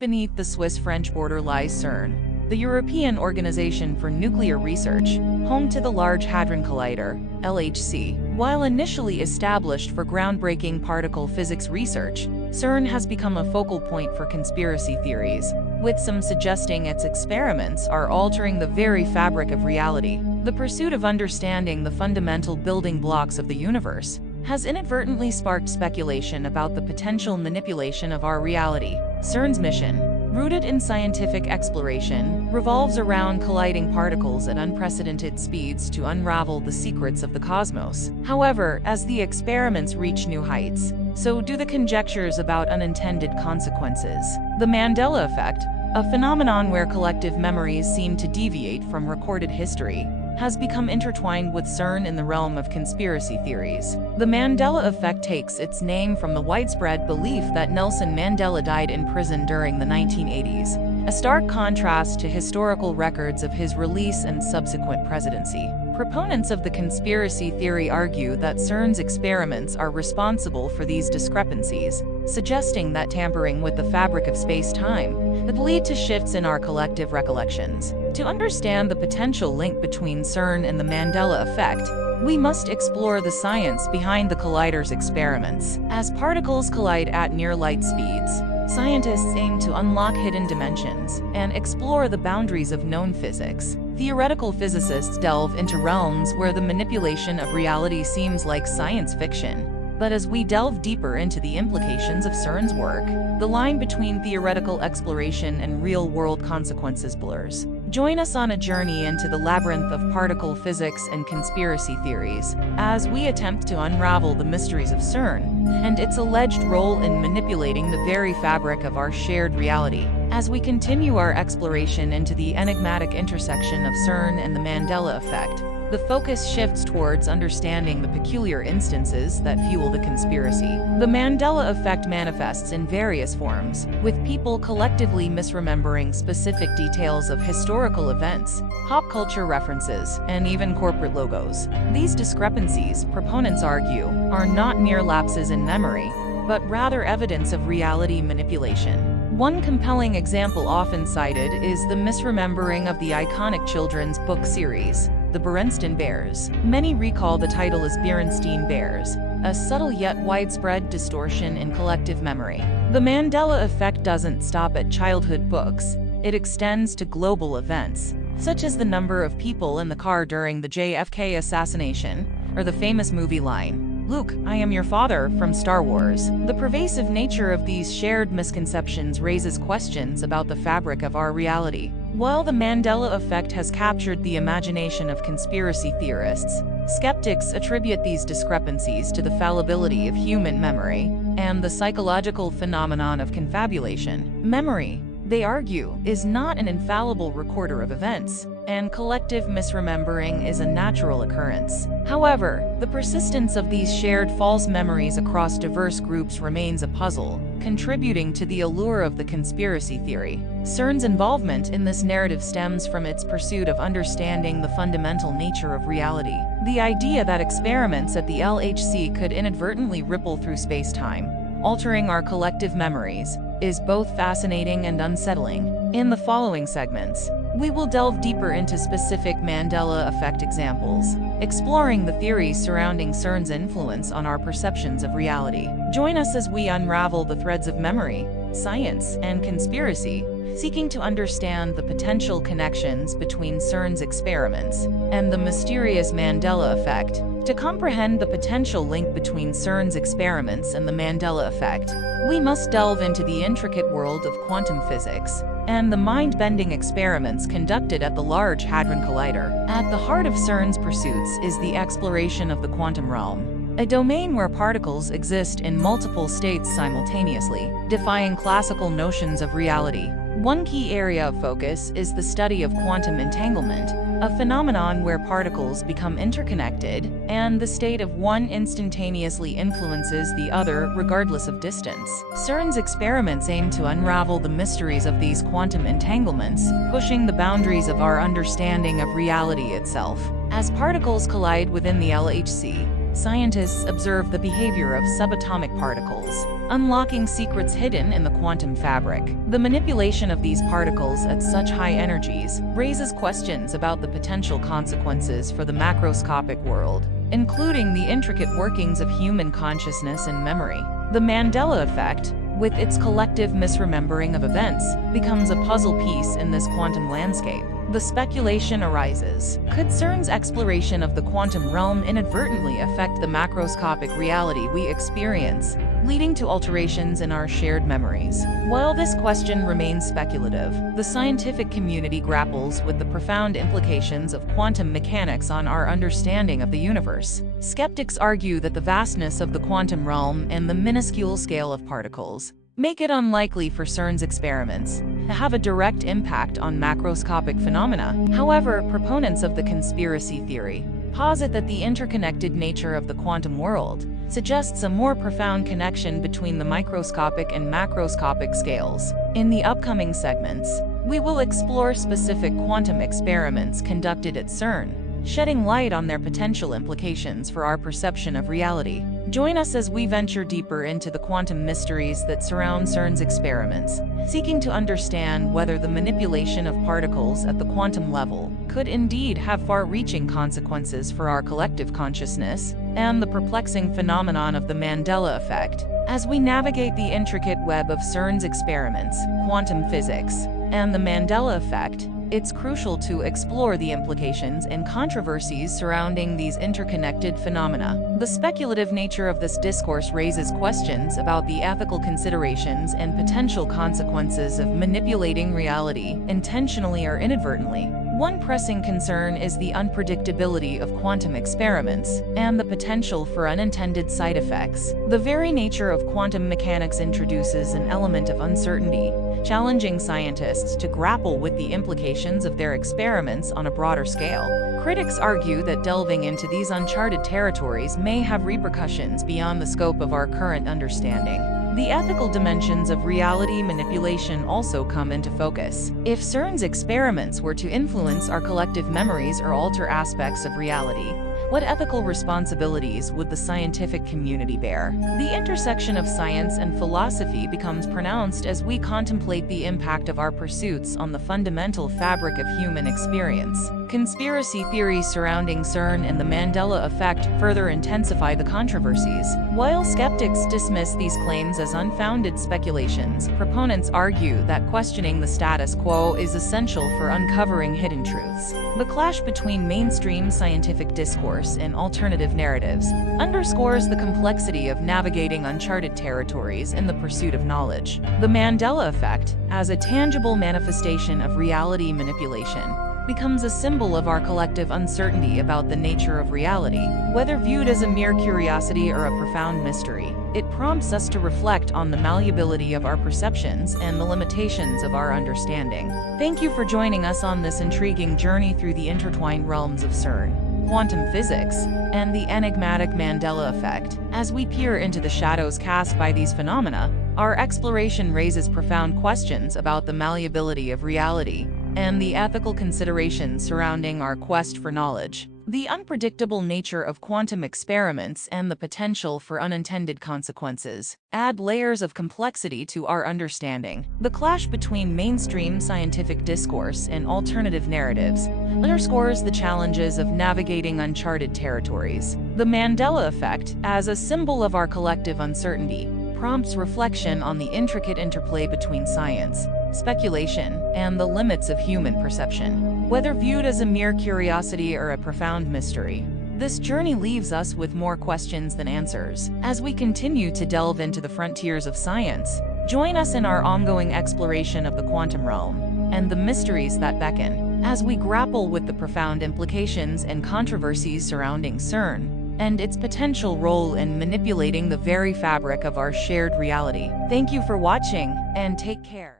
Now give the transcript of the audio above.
beneath the Swiss-French border lies CERN, the European Organization for Nuclear Research, home to the Large Hadron Collider, LHC. While initially established for groundbreaking particle physics research, CERN has become a focal point for conspiracy theories, with some suggesting its experiments are altering the very fabric of reality. The pursuit of understanding the fundamental building blocks of the universe has inadvertently sparked speculation about the potential manipulation of our reality. CERN's mission, rooted in scientific exploration, revolves around colliding particles at unprecedented speeds to unravel the secrets of the cosmos. However, as the experiments reach new heights, so do the conjectures about unintended consequences. The Mandela effect, a phenomenon where collective memories seem to deviate from recorded history, has become intertwined with CERN in the realm of conspiracy theories. The Mandela effect takes its name from the widespread belief that Nelson Mandela died in prison during the 1980s, a stark contrast to historical records of his release and subsequent presidency. Proponents of the conspiracy theory argue that CERN's experiments are responsible for these discrepancies, suggesting that tampering with the fabric of space-time could lead to shifts in our collective recollections. To understand the potential link between CERN and the Mandela effect, we must explore the science behind the collider's experiments. As particles collide at near-light speeds, scientists aim to unlock hidden dimensions and explore the boundaries of known physics. Theoretical physicists delve into realms where the manipulation of reality seems like science fiction. But as we delve deeper into the implications of CERN's work, the line between theoretical exploration and real-world consequences blurs. Join us on a journey into the labyrinth of particle physics and conspiracy theories, as we attempt to unravel the mysteries of CERN and its alleged role in manipulating the very fabric of our shared reality. As we continue our exploration into the enigmatic intersection of CERN and the Mandela effect, the focus shifts towards understanding the peculiar instances that fuel the conspiracy. The Mandela effect manifests in various forms, with people collectively misremembering specific details of historical events, pop culture references, and even corporate logos. These discrepancies, proponents argue, are not mere lapses in memory, but rather evidence of reality manipulation. One compelling example often cited is the misremembering of the iconic children's book series, The Berenstain Bears. Many recall the title as Berenstain Bears, a subtle yet widespread distortion in collective memory. The Mandela effect doesn't stop at childhood books. It extends to global events, such as the number of people in the car during the JFK assassination, or the famous movie line, "Luke, I am your father," from Star Wars. The pervasive nature of these shared misconceptions raises questions about the fabric of our reality. While the Mandela effect has captured the imagination of conspiracy theorists, skeptics attribute these discrepancies to the fallibility of human memory and the psychological phenomenon of confabulation. Memory, they argue, is not an infallible recorder of events, and collective misremembering is a natural occurrence. However, the persistence of these shared false memories across diverse groups remains a puzzle, contributing to the allure of the conspiracy theory. CERN's involvement in this narrative stems from its pursuit of understanding the fundamental nature of reality. The idea that experiments at the LHC could inadvertently ripple through space-time, altering our collective memories, is both fascinating and unsettling. In the following segments, we will delve deeper into specific Mandela effect examples, exploring the theories surrounding CERN's influence on our perceptions of reality. Join us as we unravel the threads of memory, science, and conspiracy, seeking to understand the potential connections between CERN's experiments and the mysterious Mandela effect. To comprehend the potential link between CERN's experiments and the Mandela effect, we must delve into the intricate world of quantum physics and the mind-bending experiments conducted at the Large Hadron Collider. At the heart of CERN's pursuits is the exploration of the quantum realm, a domain where particles exist in multiple states simultaneously, defying classical notions of reality. One key area of focus is the study of quantum entanglement, a phenomenon where particles become interconnected and the state of one instantaneously influences the other regardless of distance. CERN's experiments aim to unravel the mysteries of these quantum entanglements, pushing the boundaries of our understanding of reality itself. As particles collide within the LHC, scientists observe the behavior of subatomic particles, unlocking secrets hidden in the quantum fabric. The manipulation of these particles at such high energies raises questions about the potential consequences for the macroscopic world, including the intricate workings of human consciousness and memory. The Mandela effect, with its collective misremembering of events, becomes a puzzle piece in this quantum landscape. The speculation arises: could CERN's exploration of the quantum realm inadvertently affect the macroscopic reality we experience, leading to alterations in our shared memories? While this question remains speculative, the scientific community grapples with the profound implications of quantum mechanics on our understanding of the universe. Skeptics argue that the vastness of the quantum realm and the minuscule scale of particles make it unlikely for CERN's experiments to have a direct impact on macroscopic phenomena. However, proponents of the conspiracy theory posit that the interconnected nature of the quantum world suggests a more profound connection between the microscopic and macroscopic scales. In the upcoming segments, we will explore specific quantum experiments conducted at CERN, shedding light on their potential implications for our perception of reality. Join us as we venture deeper into the quantum mysteries that surround CERN's experiments, seeking to understand whether the manipulation of particles at the quantum level could indeed have far-reaching consequences for our collective consciousness, and the perplexing phenomenon of the Mandela effect. As we navigate the intricate web of CERN's experiments, quantum physics, and the Mandela effect, it's crucial to explore the implications and controversies surrounding these interconnected phenomena. The speculative nature of this discourse raises questions about the ethical considerations and potential consequences of manipulating reality, intentionally or inadvertently. One pressing concern is the unpredictability of quantum experiments and the potential for unintended side effects. The very nature of quantum mechanics introduces an element of uncertainty, challenging scientists to grapple with the implications of their experiments on a broader scale. Critics argue that delving into these uncharted territories may have repercussions beyond the scope of our current understanding. The ethical dimensions of reality manipulation also come into focus. If CERN's experiments were to influence our collective memories or alter aspects of reality, what ethical responsibilities would the scientific community bear? The intersection of science and philosophy becomes pronounced as we contemplate the impact of our pursuits on the fundamental fabric of human experience. Conspiracy theories surrounding CERN and the Mandela effect further intensify the controversies. While skeptics dismiss these claims as unfounded speculations, proponents argue that questioning the status quo is essential for uncovering hidden truths. The clash between mainstream scientific discourse and alternative narratives underscores the complexity of navigating uncharted territories in the pursuit of knowledge. The Mandela effect, as a tangible manifestation of reality manipulation, becomes a symbol of our collective uncertainty about the nature of reality. Whether viewed as a mere curiosity or a profound mystery, it prompts us to reflect on the malleability of our perceptions and the limitations of our understanding. Thank you for joining us on this intriguing journey through the intertwined realms of CERN, quantum physics, and the enigmatic Mandela effect. As we peer into the shadows cast by these phenomena, our exploration raises profound questions about the malleability of reality and the ethical considerations surrounding our quest for knowledge. The unpredictable nature of quantum experiments and the potential for unintended consequences add layers of complexity to our understanding. The clash between mainstream scientific discourse and alternative narratives underscores the challenges of navigating uncharted territories. The Mandela effect, as a symbol of our collective uncertainty, prompts reflection on the intricate interplay between science, speculation, and the limits of human perception. Whether viewed as a mere curiosity or a profound mystery, this journey leaves us with more questions than answers. As we continue to delve into the frontiers of science, join us in our ongoing exploration of the quantum realm and the mysteries that beckon, as we grapple with the profound implications and controversies surrounding CERN and its potential role in manipulating the very fabric of our shared reality. Thank you for watching, and take care.